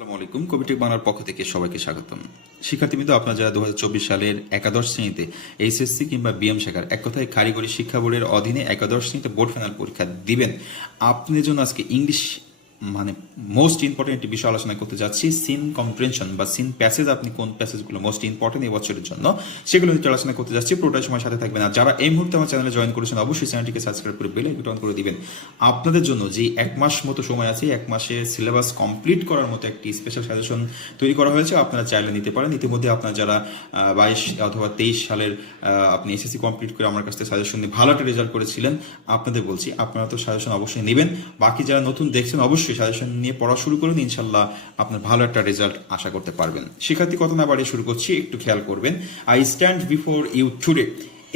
আসসালামু আলাইকুম। কবিটিক বাংলার পক্ষ থেকে সবাইকে স্বাগতম। শিক্ষার্থীবৃন্দ, আপনারা যারা দু হাজার চব্বিশ সালের একাদশ শ্রেণীতে এইচএসসি কিংবা বিএম শাখার এক কথায় কারিগরি শিক্ষা বোর্ডের অধীনে একাদশ শ্রেণীতে বোর্ড ফাইনাল পরীক্ষা দিবেন, আপনাদের জন্য আজকে ইংলিশ মানে মোস্ট ইম্পর্টেন্ট একটি বিষয় আলোচনা করতে যাচ্ছি সিন কম্প্রেনশন বা সিন প্যাসেজ আপনি কোন প্যাসেজগুলো মোস্ট ইম্পর্টেন্ট এই বছরের জন্য, সেগুলো নিয়ে আলোচনা করতে যাচ্ছি। পুরোটাই সময় সাথে থাকবেন। আর যারা এই মুহূর্তে আমার চ্যানেলে জয়েন করেছেন, অবশ্যই চ্যানেলটিকে সাবস্ক্রাইব করে বেল আইকন করে দিবেন। আপনাদের জন্য যে এক মাস মতো সময় আছে, এক মাসে সিলেবাস কমপ্লিট করার মতো একটি স্পেশাল সাজেশন তৈরি করা হয়েছে, আপনারা চাইলে নিতে পারেন। ইতিমধ্যে আপনারা যারা বাইশ অথবা তেইশ সালের আপনি এসএসসি কমপ্লিট করে আমার কাছ থেকে সাজেশন নিয়ে ভালো একটা রেজাল্ট করেছিলেন, আপনাদের বলছি, আপনারা তো সাজেশন অবশ্যই নেবেন। বাকি যারা নতুন দেখছেন, অবশ্যই সাজেশন নিয়ে পড়া শুরু করুন, ইনশাল্লাহ আপনার ভালো একটা রেজাল্ট আশা করতে পারবেন। শিক্ষার্থী কথা না বাড়িয়ে শুরু করছি, একটু খেয়াল করবেন। I stand before you today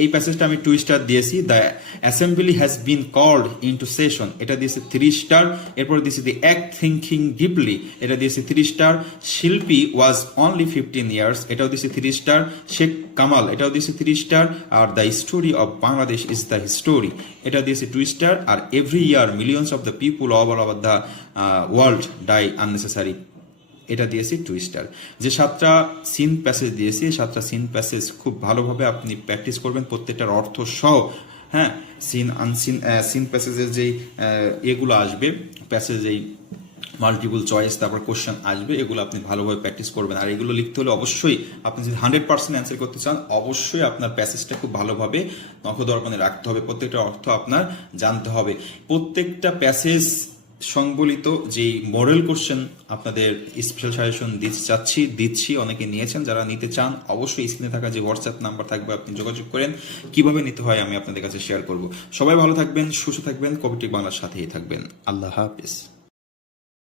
এই প্যাসেজটা আমি টু স্টার দিয়েছি। The assembly has been called into session এটা দিয়েছে থ্রি স্টার এরপর দিয়েছি দি অ্যাক্ট থিঙ্কিং ডিপলি এটা দিয়েছে থ্রি স্টার শিল্পী ওয়াজ অনলি ফিফটিন ইয়ার্স এটাও দিয়েছে থ্রি স্টার শেখ কামাল এটাও দিয়েছে three star R the story of Bangladesh is the history এটা দিয়েছে two star R every year millions of the people all over the world die unnecessary এটা দিয়েছি two star যে সাতটা সিন প্যাসেজ দিয়েছি সাতটা সিন প্যাসেজ খুব ভালোভাবে আপনি প্র্যাকটিস করবেন প্রত্যেকটার অর্থ সহ। হ্যাঁ? সিন আনসিন সিন প্যাসেজের যেই এগুলো আসবে প্যাসেজ এই মাল্টিপল চয়েস তারপর কোশ্চেন আসবে, এগুলো আপনি ভালোভাবে প্র্যাকটিস করবেন। আর এগুলো লিখতে হলে অবশ্যই আপনি যদি হান্ড্রেড পার্সেন্ট অ্যান্সার করতে চান, অবশ্যই আপনার প্যাসেজটা খুব ভালোভাবে নখদর্পণে রাখতে হবে। প্রত্যেকটা অর্থ আপনার জানতে হবে। প্রত্যেকটা প্যাসেজ সংবলিত যে মডেল কোশ্চেন আপনাদের স্পেশাল সাজেশন দিতে চাচ্ছি, দিচ্ছি, অনেকে নিয়েছেন, যারা নিতে চান, অবশ্যই স্ক্রিনে থাকা যে হোয়াটসঅ্যাপ নাম্বার থাকবে, আপনি যোগাযোগ করেন। কীভাবে নিতে হয় আমি আপনাদের কাছে শেয়ার করব। সবাই ভালো থাকবেন, সুস্থ থাকবেন কবিটিক বাংলার সাথেই থাকবেন। আল্লাহ হাফিজ।